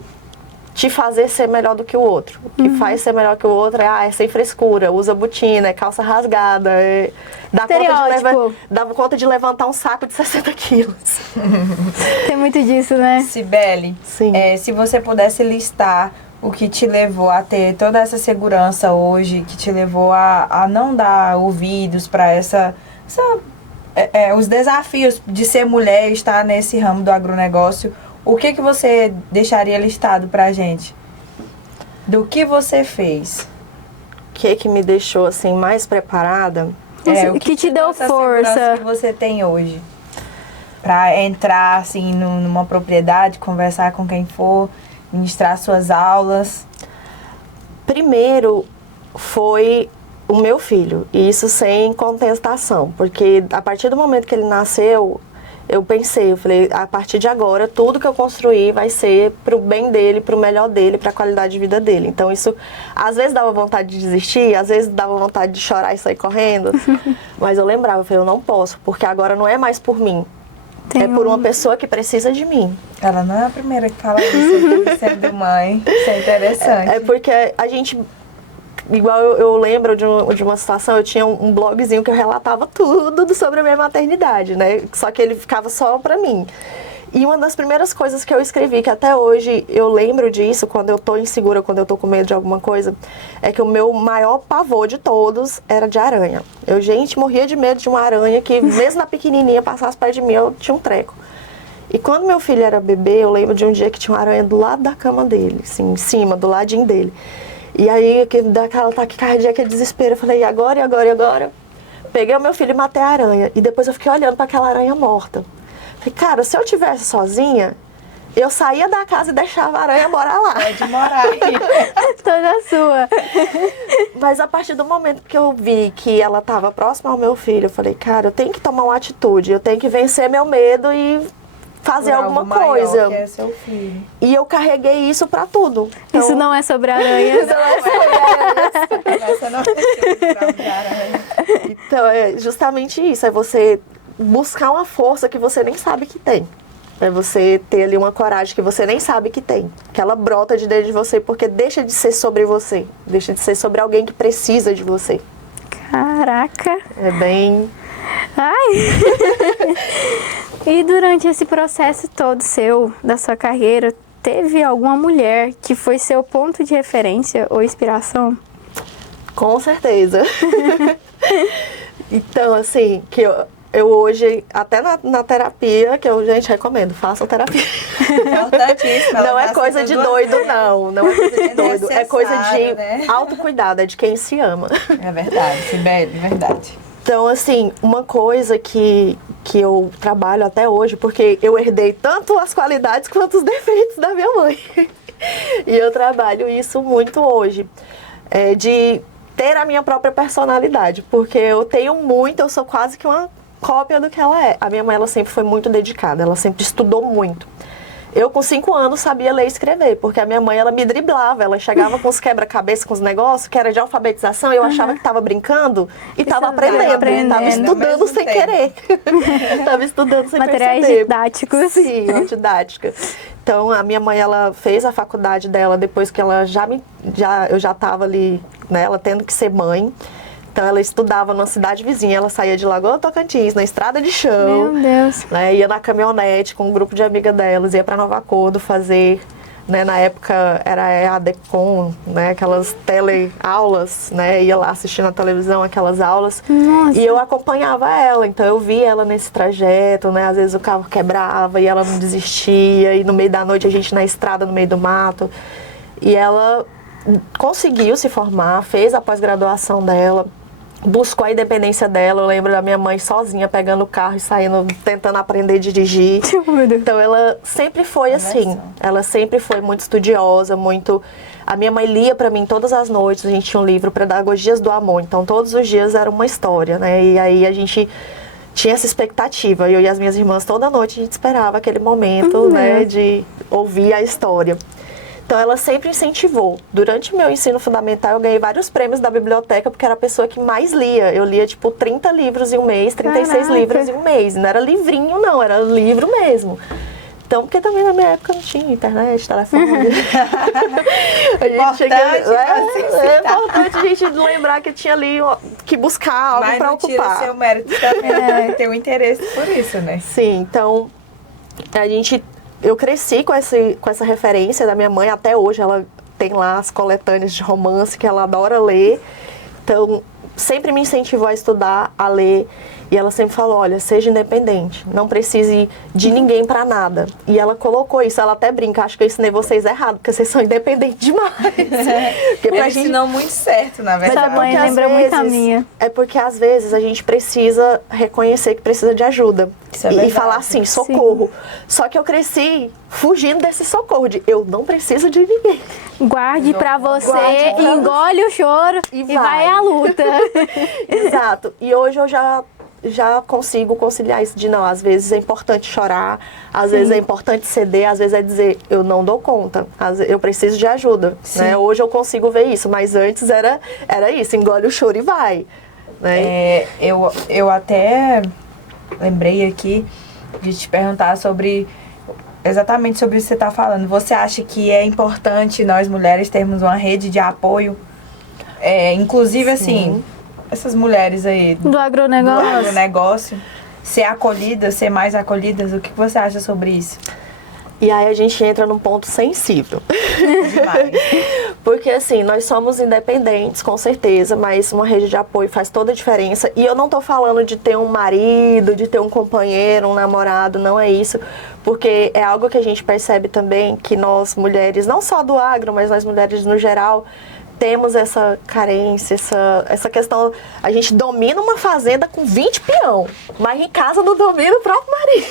te fazer ser melhor do que o outro. O que faz ser melhor que o outro é sem frescura, usa botina, é calça rasgada, dá conta de levantar um saco de 60 quilos. Tem muito disso, né? Sibeli, Sim. Se você pudesse listar o que te levou a ter toda essa segurança hoje, que te levou a não dar ouvidos para os desafios de ser mulher e estar nesse ramo do agronegócio, o que você deixaria listado pra gente? Do que você fez? O que me deixou assim mais preparada? O que te deu força que você tem hoje? Pra entrar assim numa propriedade, conversar com quem for, ministrar suas aulas. Primeiro foi o meu filho, e isso sem contestação, porque a partir do momento que ele nasceu, eu falei, a partir de agora, tudo que eu construir vai ser pro bem dele, pro melhor dele, pra qualidade de vida dele. Então isso, às vezes dava vontade de desistir, às vezes dava vontade de chorar e sair correndo, mas eu lembrava, eu não posso, porque agora não é mais por mim, é por uma pessoa que precisa de mim. Ela não é a primeira que fala isso, sendo mãe, isso é interessante. É porque a gente... Igual eu lembro de uma situação, eu tinha um blogzinho que eu relatava tudo sobre a minha maternidade, né? Só que ele ficava só pra mim. E uma das primeiras coisas que eu escrevi, que até hoje eu lembro disso, quando eu tô insegura, quando eu tô com medo de alguma coisa, é que o meu maior pavor de todos era de aranha. Eu, morria de medo de uma aranha que, mesmo na pequenininha, passasse perto de mim, eu tinha um treco. E quando meu filho era bebê, eu lembro de um dia que tinha uma aranha do lado da cama dele, assim, em cima, do ladinho dele. E aí, dá aquela taquicardia, aquele desespero. Eu falei, e agora, e agora, e agora? Peguei o meu filho e matei a aranha. E depois eu fiquei olhando para aquela aranha morta. Falei, cara, se eu tivesse sozinha, eu saía da casa e deixava a aranha morar lá. Pode morar aí. Toda sua. Mas a partir do momento que eu vi que ela estava próxima ao meu filho, eu falei, cara, eu tenho que tomar uma atitude. Eu tenho que vencer meu medo e fazer alguma coisa. Que é seu filho. E eu carreguei isso pra tudo. Então, isso não é sobre aranhas. Isso não é sobre aranhas. Essa não é sobre aranhas. Então, é justamente isso. É você buscar uma força que você nem sabe que tem. É você ter ali uma coragem que você nem sabe que tem. Que ela brota de dentro de você porque deixa de ser sobre você. Deixa de ser sobre alguém que precisa de você. Caraca. É bem... Ai! E durante esse processo todo da sua carreira, teve alguma mulher que foi seu ponto de referência ou inspiração? Com certeza. Então, assim, eu hoje, até na terapia, que eu, gente, recomendo, façam terapia. Importantíssimo. Não é coisa de doido, não. Não é coisa de doido. É coisa de né? autocuidado, é de quem se ama. É verdade, Cibele, verdade. Então, assim, uma coisa que eu trabalho até hoje, porque eu herdei tanto as qualidades quanto os defeitos da minha mãe. E eu trabalho isso muito hoje, de ter a minha própria personalidade, porque eu tenho muito, eu sou quase que uma cópia do que ela é. A minha mãe, ela sempre foi muito dedicada, ela sempre estudou muito. Eu, com 5 anos, sabia ler e escrever, porque a minha mãe, ela me driblava, ela chegava com os quebra-cabeça, com os negócios, que era de alfabetização, e eu achava que estava brincando e estava aprendendo, estava estudando sem querer. Estava estudando sem Materiais perceber. didáticos. Sim, uma didática. Então, a minha mãe, ela fez a faculdade dela depois que ela eu já estava ali, né, ela tendo que ser mãe. Então, ela estudava numa cidade vizinha, ela saía de Lagoa do Tocantins, na estrada de chão. Meu Deus. Né, ia na caminhonete com um grupo de amigas delas, ia para Nova Acordo fazer, né, na época era a ADECOM, né, aquelas teleaulas, né, ia lá assistir na televisão aquelas aulas. Nossa. E eu acompanhava ela, então eu via ela nesse trajeto, né, às vezes o carro quebrava e ela não desistia, e no meio da noite a gente na estrada, no meio do mato. E ela conseguiu se formar, fez a pós-graduação dela, buscou a independência dela. Eu lembro da minha mãe sozinha pegando o carro e saindo, tentando aprender a dirigir. Então ela sempre foi assim, ela sempre foi muito estudiosa, muito... A minha mãe lia para mim todas as noites, a gente tinha um livro, Pedagogias do Amor, então todos os dias era uma história, né, e aí a gente tinha essa expectativa, eu e as minhas irmãs toda noite a gente esperava aquele momento, né, de ouvir a história. Então, ela sempre incentivou. Durante o meu ensino fundamental, eu ganhei vários prêmios da biblioteca, porque era a pessoa que mais lia. Eu lia, tipo, 30 livros em um mês, 36 Caraca. livros em um mês. Não era livrinho, não, era livro mesmo. Então, porque também na minha época não tinha internet, telefone. É importante a gente lembrar que tinha ali que buscar algo para ocupar. Mas não tira seu mérito também, ter um interesse por isso, né? Sim, então, eu cresci com essa referência da minha mãe, até hoje ela tem lá as coletâneas de romance que ela adora ler. Então, sempre me incentivou a estudar, a ler. E ela sempre falou, olha, seja independente, não precise de ninguém pra nada. E ela colocou isso, ela até brinca, acho que eu ensinei vocês errado, porque vocês são independentes demais. Porque pra gente não muito certo, na verdade. Essa mãe lembra muito a minha. É porque às vezes a gente precisa reconhecer que precisa de ajuda. E falar assim, socorro. Sim. Só que eu cresci fugindo desse socorro, de eu não preciso de ninguém. Guarde pra você, engole o choro e vai à luta. Exato. E hoje eu já consigo conciliar isso de não, às vezes é importante chorar, às vezes é importante ceder, às vezes é dizer, eu não dou conta, eu preciso de ajuda, né? Hoje eu consigo ver isso, mas antes era isso, engole o choro e vai, né? Eu até lembrei aqui de te perguntar exatamente sobre o que você está falando. Você acha que é importante nós mulheres termos uma rede de apoio? Inclusive, assim, essas mulheres aí do agronegócio, ser acolhidas, ser mais acolhidas, o que você acha sobre isso? E aí a gente entra num ponto sensível. Demais. Porque assim, nós somos independentes, com certeza, mas uma rede de apoio faz toda a diferença. E eu não tô falando de ter um marido, de ter um companheiro, um namorado, não é isso. Porque é algo que a gente percebe também, que nós mulheres, não só do agro, mas nós mulheres no geral, temos essa carência, essa questão. A gente domina uma fazenda com 20 peão, mas em casa não domina o próprio marido.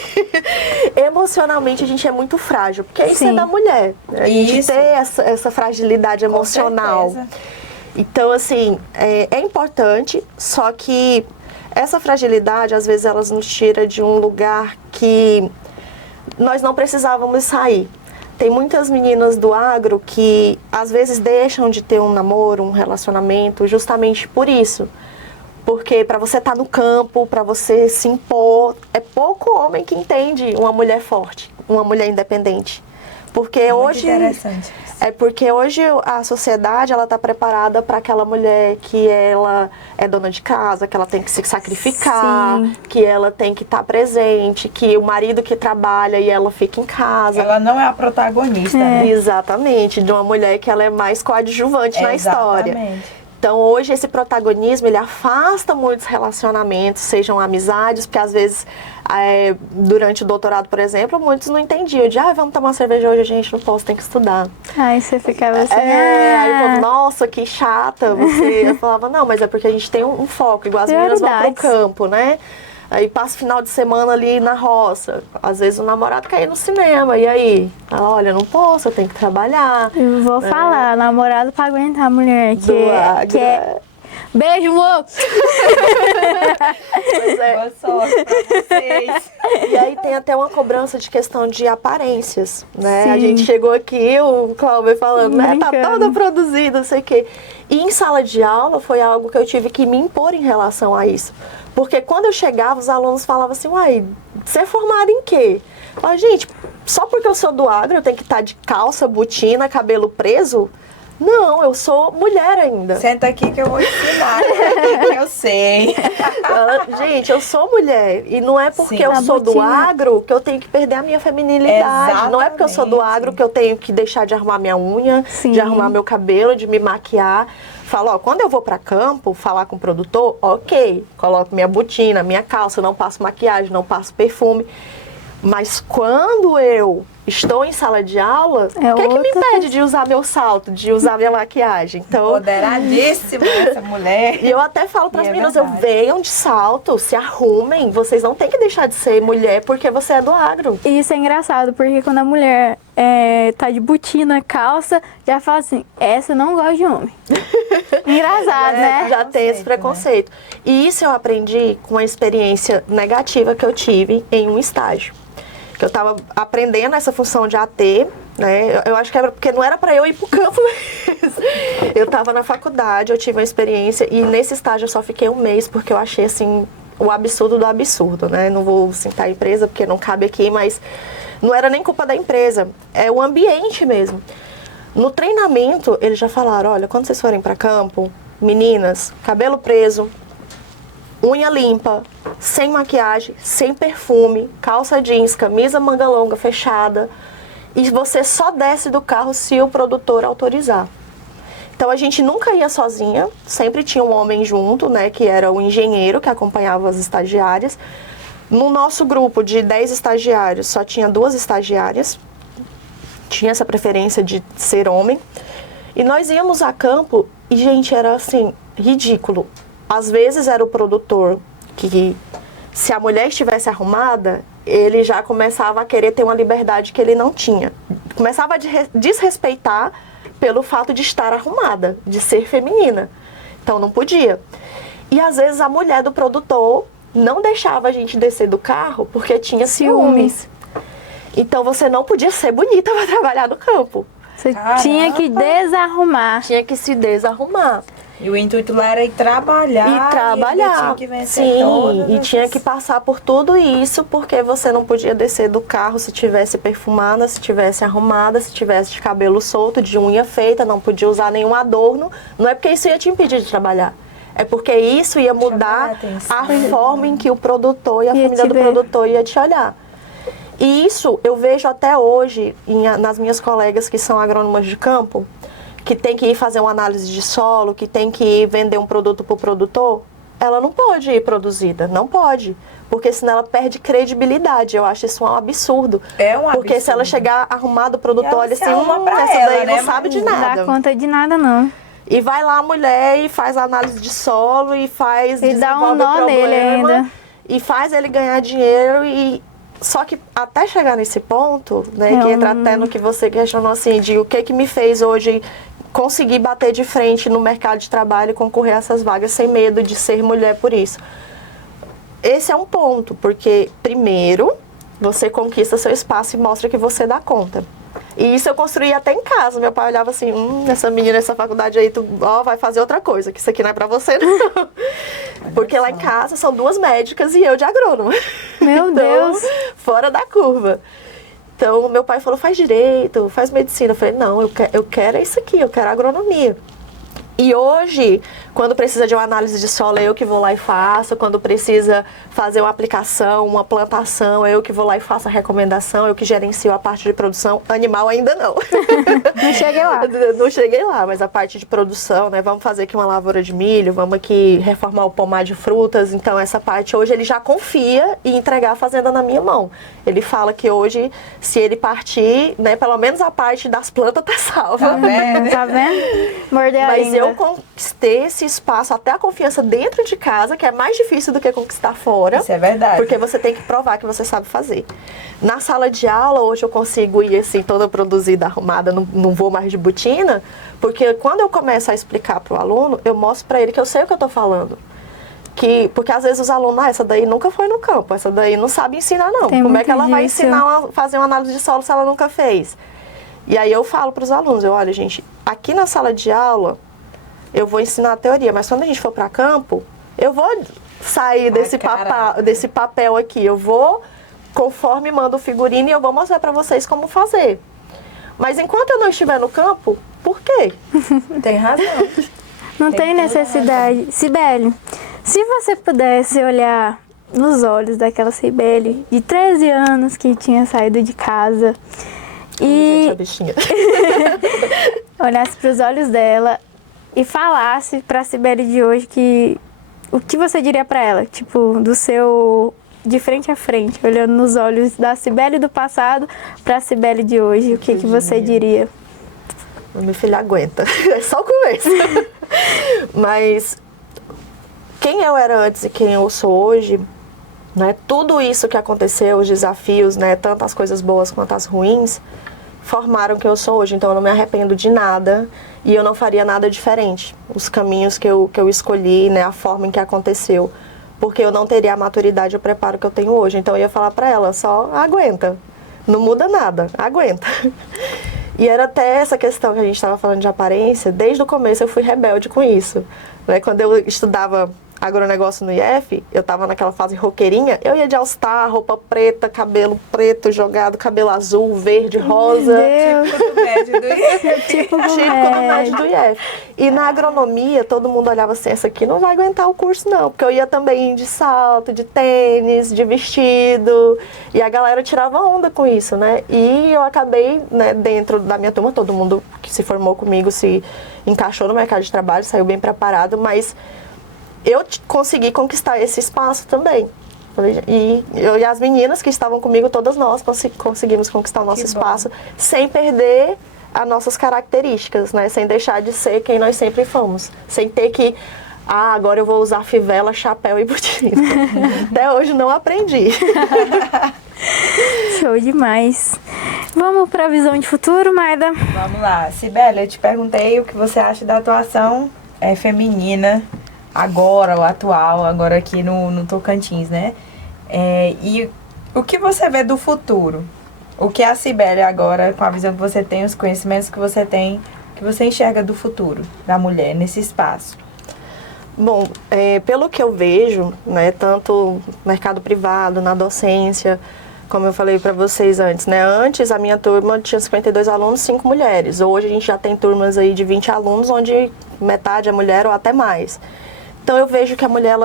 Emocionalmente a gente é muito frágil, porque isso é da mulher. A gente ter essa fragilidade emocional. Então, assim, é importante, só que essa fragilidade, às vezes, elas nos tira de um lugar que nós não precisávamos sair. Tem muitas meninas do agro que às vezes deixam de ter um namoro, um relacionamento, justamente por isso. Porque para você estar no campo, para você se impor, é pouco homem que entende uma mulher forte, uma mulher independente. Porque hoje interessante. Porque hoje a sociedade ela está preparada para aquela mulher que ela é dona de casa, que ela tem que se sacrificar, que ela tem que estar presente, que o marido que trabalha e ela fica em casa. Ela não é a protagonista, né? Exatamente, de uma mulher que ela é mais coadjuvante na história. Então, hoje, esse protagonismo, ele afasta muitos relacionamentos, sejam amizades, porque às vezes, durante o doutorado, por exemplo, muitos não entendiam. Vamos tomar cerveja hoje, gente, não posso, tem que estudar. Aí você ficava assim, Aí eu falava, nossa, que chata você. Eu falava, não, mas é porque a gente tem um foco, igual as meninas vão pro campo, né? Aí passa final de semana ali na roça. Às vezes o namorado quer ir no cinema. E aí? Olha, não posso, eu tenho que trabalhar. Eu vou falar, namorado pra aguentar a mulher. Que é... Beijo, amor! Boa sorte pra vocês. E aí tem até uma cobrança de questão de aparências, né? Sim. A gente chegou aqui, o Cláudio falando, né? Tá toda produzida, não sei o quê. E em sala de aula foi algo que eu tive que me impor em relação a isso. Porque quando eu chegava, os alunos falavam assim, uai, você é formada em quê? Eu falava, gente, só porque eu sou do agro, eu tenho que estar de calça, botina, cabelo preso? Não, eu sou mulher ainda. Senta aqui que eu vou ensinar, eu sei. Gente, eu sou mulher. E não é porque eu sou do agro que eu tenho que perder a minha feminilidade. Exatamente. Não é porque eu sou do agro que eu tenho que deixar de arrumar minha unha, Sim. de arrumar meu cabelo, de me maquiar. Falo, quando eu vou pra campo falar com o produtor, ok, coloco minha botina, minha calça, não passo maquiagem, não passo perfume. Mas quando eu estou em sala de aula, o que é que me impede de usar meu salto, de usar minha maquiagem? Então, empoderadíssima essa mulher. E eu até falo para as meninas, venham de salto, se arrumem, vocês não têm que deixar de ser mulher porque você é do agro. E isso é engraçado, porque quando a mulher tá de botina, calça, já fala assim, essa não gosta de homem. Engraçado, né? Já tem esse preconceito. Né? E isso eu aprendi com uma experiência negativa que eu tive em um estágio. Que eu estava aprendendo essa função de AT, né? Eu acho que era porque não era para eu ir pro campo mesmo. Eu estava na faculdade, eu tive uma experiência e nesse estágio eu só fiquei um mês porque eu achei assim o absurdo do absurdo, né? Não vou citar a empresa porque não cabe aqui, mas não era nem culpa da empresa, é o ambiente mesmo. No treinamento, eles já falaram, olha, quando vocês forem para campo, meninas, cabelo preso, unha limpa, sem maquiagem, sem perfume, calça jeans, camisa manga longa fechada. E você só desce do carro se o produtor autorizar. Então a gente nunca ia sozinha, sempre tinha um homem junto, né, que era o engenheiro que acompanhava as estagiárias. No nosso grupo de 10 estagiários, só tinha 2 estagiárias. Tinha essa preferência de ser homem. E nós íamos a campo e, gente, era assim, ridículo. Às vezes era o produtor que, se a mulher estivesse arrumada, ele já começava a querer ter uma liberdade que ele não tinha. Começava a desrespeitar pelo fato de estar arrumada, de ser feminina. Então não podia. E às vezes a mulher do produtor não deixava a gente descer do carro porque tinha ciúmes. Então você não podia ser bonita para trabalhar no campo. Você tinha que desarrumar. Tinha que se desarrumar. E o intuito lá era ir trabalhar. E trabalhar. Tinha que vencer e tinha que passar por tudo isso, porque você não podia descer do carro se tivesse perfumada, se tivesse arrumada, se tivesse de cabelo solto, de unha feita, não podia usar nenhum adorno. Não é porque isso ia te impedir de trabalhar. É porque isso ia mudar a forma em que o produtor e a família do produtor ia te olhar. E isso eu vejo até hoje nas minhas colegas que são agrônomas de campo, que tem que ir fazer uma análise de solo, que tem que ir vender um produto para o produtor, ela não pode ir produzida, não pode. Porque senão ela perde credibilidade. Eu acho isso um absurdo. É um absurdo. Porque se ela chegar arrumada, o produtor olha assim, essa daí ela, né? não sabe de nada. Não dá conta de nada, não. E vai lá a mulher e faz a análise de solo e faz... E dá um nó nele ainda. E faz ele ganhar dinheiro e... Só que até chegar nesse ponto, né, que entra até no que você questionou assim, de o que me fez hoje conseguir bater de frente no mercado de trabalho e concorrer a essas vagas sem medo de ser mulher por isso. Esse é um ponto, porque primeiro você conquista seu espaço e mostra que você dá conta. E isso eu construí até em casa. Meu pai olhava assim, essa menina, essa faculdade aí, tu vai fazer outra coisa, que isso aqui não é pra você, não. Porque lá em casa são 2 médicas e eu de agrônoma. Meu Deus! Fora da curva. Então, meu pai falou, faz direito, faz medicina. Eu falei, não, eu quero isso aqui, eu quero agronomia. E hoje, quando precisa de uma análise de solo, é eu que vou lá e faço. Quando precisa fazer uma aplicação, uma plantação, é eu que vou lá e faço a recomendação, eu que gerencio a parte de produção. Animal ainda não. Não cheguei lá. Não cheguei lá, mas a parte de produção, né? Vamos fazer aqui uma lavoura de milho, vamos aqui reformar o pomar de frutas. Então, essa parte hoje ele já confia em entregar a fazenda na minha mão. Ele fala que hoje, se ele partir, né, pelo menos a parte das plantas tá salva. Tá vendo? Tá vendo? Mordeu a Mas língua. eu conquistei esse espaço, até a confiança dentro de casa, que é mais difícil do que conquistar fora. Isso é verdade. Porque você tem que provar que você sabe fazer. Na sala de aula, hoje eu consigo ir assim, toda produzida, arrumada, não vou mais de botina, porque quando eu começo a explicar para o aluno, eu mostro para ele que eu sei o que eu estou falando. Porque às vezes os alunos, essa daí nunca foi no campo, essa daí não sabe ensinar não. Tem Como é que muito ela vai disso. ensinar a fazer uma análise de solo se ela nunca fez? E aí eu falo para os alunos, olha gente, aqui na sala de aula, eu vou ensinar a teoria, mas quando a gente for para campo, eu vou sair desse papel aqui. Eu vou, conforme manda o figurino, e eu vou mostrar para vocês como fazer. Mas enquanto eu não estiver no campo, por quê? Tem razão. Não tem necessidade. Cibele, se você pudesse olhar nos olhos daquela Cibele de 13 anos que tinha saído de casa e Gente, a bichinha. olhasse para os olhos dela e falasse para a Cibele de hoje o que você diria para ela, tipo, do seu de frente a frente, olhando nos olhos da Cibele do passado para a Cibele de hoje, o que você diria? Meu filho aguenta, é só o começo. Mas quem eu era antes e quem eu sou hoje, né, tudo isso que aconteceu, os desafios, né, tanto as coisas boas quanto as ruins, formaram quem eu sou hoje. Então eu não me arrependo de nada e eu não faria nada diferente. Os caminhos que eu escolhi, né, a forma em que aconteceu, porque eu não teria a maturidade e o preparo que eu tenho hoje. Então eu ia falar pra ela, só aguenta, não muda nada, aguenta. E era até essa questão que a gente estava falando de aparência, desde o começo eu fui rebelde com isso. Né? Quando eu estudava agronegócio no IF, eu estava naquela fase roqueirinha, eu ia de all-star, roupa preta, cabelo preto jogado, cabelo azul, verde, rosa. Típico do médio do IF. Tipo do Típico do médio do IF. E na agronomia, todo mundo olhava assim, essa aqui não vai aguentar o curso não, porque eu ia também de salto, de tênis, de vestido, e a galera tirava onda com isso, né? E eu acabei, né, dentro da minha turma, todo mundo que se formou comigo se encaixou no mercado de trabalho, saiu bem preparado, mas eu consegui conquistar esse espaço também. E eu e as meninas que estavam comigo, todas nós conseguimos conquistar o nosso espaço sem perder as nossas características, né? Sem deixar de ser quem nós sempre fomos. Sem ter que, agora eu vou usar fivela, chapéu e botina. Até hoje não aprendi. Show demais. Vamos para a visão de futuro, Maida? Vamos lá. Cibele, eu te perguntei o que você acha da atuação feminina agora, o atual, agora aqui no Tocantins, né? E o que você vê do futuro? O que é a Cibele agora, com a visão que você tem, os conhecimentos que você tem, que você enxerga do futuro da mulher nesse espaço? Bom, pelo que eu vejo, né, tanto no mercado privado, na docência, como eu falei para vocês antes, né? Antes a minha turma tinha 52 alunos, 5 mulheres. Hoje a gente já tem turmas aí de 20 alunos, onde metade é mulher ou até mais. Então eu vejo que a mulher,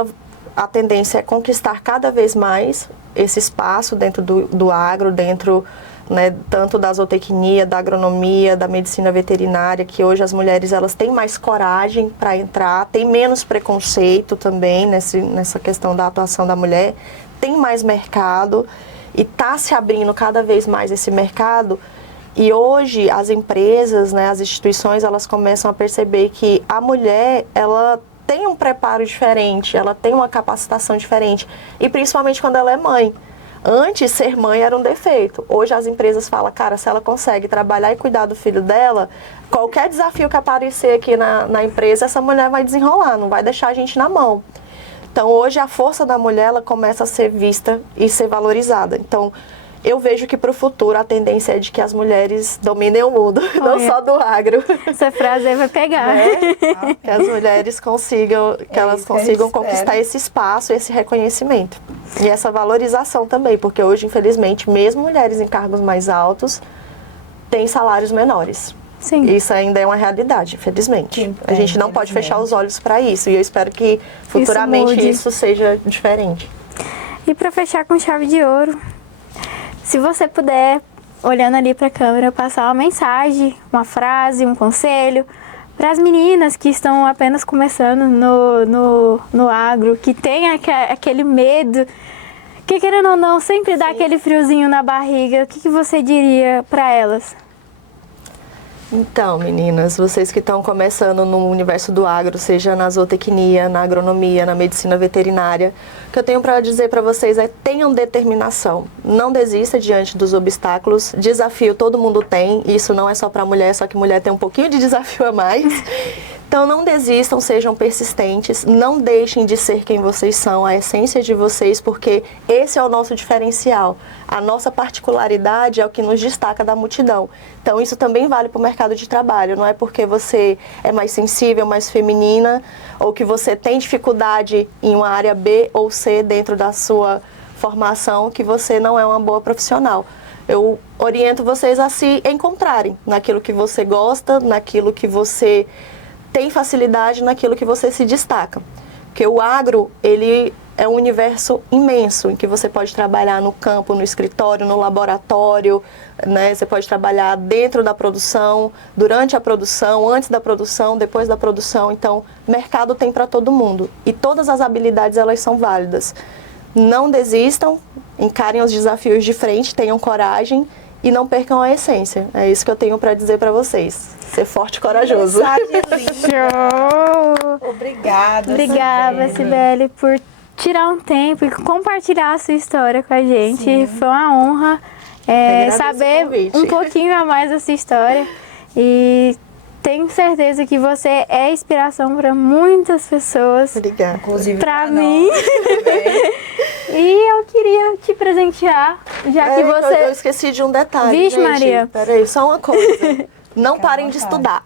a tendência é conquistar cada vez mais esse espaço dentro do agro, dentro, né, tanto da zootecnia, da agronomia, da medicina veterinária, que hoje as mulheres elas têm mais coragem para entrar, tem menos preconceito também nessa questão da atuação da mulher, tem mais mercado e está se abrindo cada vez mais esse mercado. E hoje as empresas, né, as instituições, elas começam a perceber que a mulher, ela tem um preparo diferente, ela tem uma capacitação diferente, e principalmente quando ela é mãe. Antes, ser mãe era um defeito. Hoje as empresas falam, cara, se ela consegue trabalhar e cuidar do filho dela, qualquer desafio que aparecer aqui na empresa, essa mulher vai desenrolar, não vai deixar a gente na mão. Então hoje a força da mulher, ela começa a ser vista e ser valorizada. Então eu vejo que para o futuro a tendência é de que as mulheres dominem o mundo, não só do agro. Essa frase aí vai pegar. Né? Que as mulheres consigam, elas consigam conquistar esse espaço, esse reconhecimento. E essa valorização também, porque hoje, infelizmente, mesmo mulheres em cargos mais altos têm salários menores. Sim. Isso ainda é uma realidade, infelizmente. A gente não pode fechar os olhos para isso. E eu espero que futuramente isso seja diferente. E para fechar com chave de ouro, se você puder, olhando ali para a câmera, passar uma mensagem, uma frase, um conselho para as meninas que estão apenas começando no agro, que tem aquele medo, que querendo ou não, sempre dá aquele friozinho na barriga, o que você diria para elas? Então, meninas, vocês que estão começando no universo do agro, seja na zootecnia, na agronomia, na medicina veterinária, o que eu tenho para dizer para vocês é: tenham determinação. Não desista diante dos obstáculos. Desafio todo mundo tem, e isso não é só para mulher, só que mulher tem um pouquinho de desafio a mais. Então não desistam, sejam persistentes, não deixem de ser quem vocês são, a essência de vocês, porque esse é o nosso diferencial. A nossa particularidade é o que nos destaca da multidão. Então isso também vale para o mercado de trabalho. Não é porque você é mais sensível, mais feminina, ou que você tem dificuldade em uma área B ou C dentro da sua formação, que você não é uma boa profissional. Eu oriento vocês a se encontrarem naquilo que você gosta, naquilo que você tem facilidade, naquilo que você se destaca. Porque o agro, ele é um universo imenso, em que você pode trabalhar no campo, no escritório, no laboratório, né? Você pode trabalhar dentro da produção, durante a produção, antes da produção, depois da produção. Então, mercado tem para todo mundo. E todas as habilidades, elas são válidas. Não desistam, encarem os desafios de frente, tenham coragem e não percam a essência. É isso que eu tenho para dizer para vocês. Ser forte e corajoso. Show! Obrigada, Sibeli, por tirar um tempo e compartilhar a sua história com a gente. Sim. Foi uma honra saber um pouquinho a mais da sua história. E tenho certeza que você é inspiração para muitas pessoas. Obrigada. Inclusive para mim. E eu queria te presentear, já que você... Eu esqueci de um detalhe, Vixe, gente. Maria. Peraí, só uma coisa. Não parem de estudar.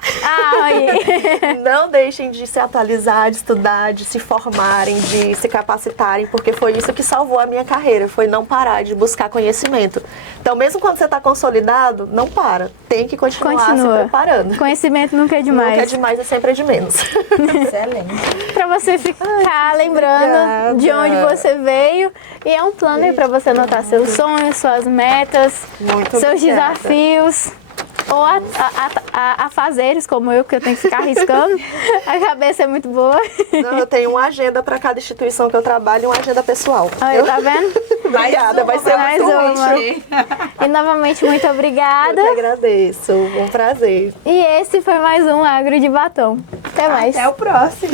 Não deixem de se atualizar, de estudar, de se formarem, de se capacitarem, porque foi isso que salvou a minha carreira, foi não parar de buscar conhecimento. Então, mesmo quando você está consolidado, não para. Tem que continuar se preparando. Conhecimento nunca é demais. Nunca é demais, é sempre de menos. Excelente. Para você ficar lembrando de onde você veio. E é um plano aí para você anotar seus sonhos, suas metas, seus desafios. Ou a fazeres, como eu, que eu tenho que ficar arriscando. A cabeça é muito boa. Não, eu tenho uma agenda para cada instituição que eu trabalho e uma agenda pessoal. Aí, tá vendo? Obrigada, vai ser mais muito uma. E novamente, muito obrigada. Eu que agradeço, um prazer. E esse foi mais um Agro de Batom. Até mais. Até o próximo.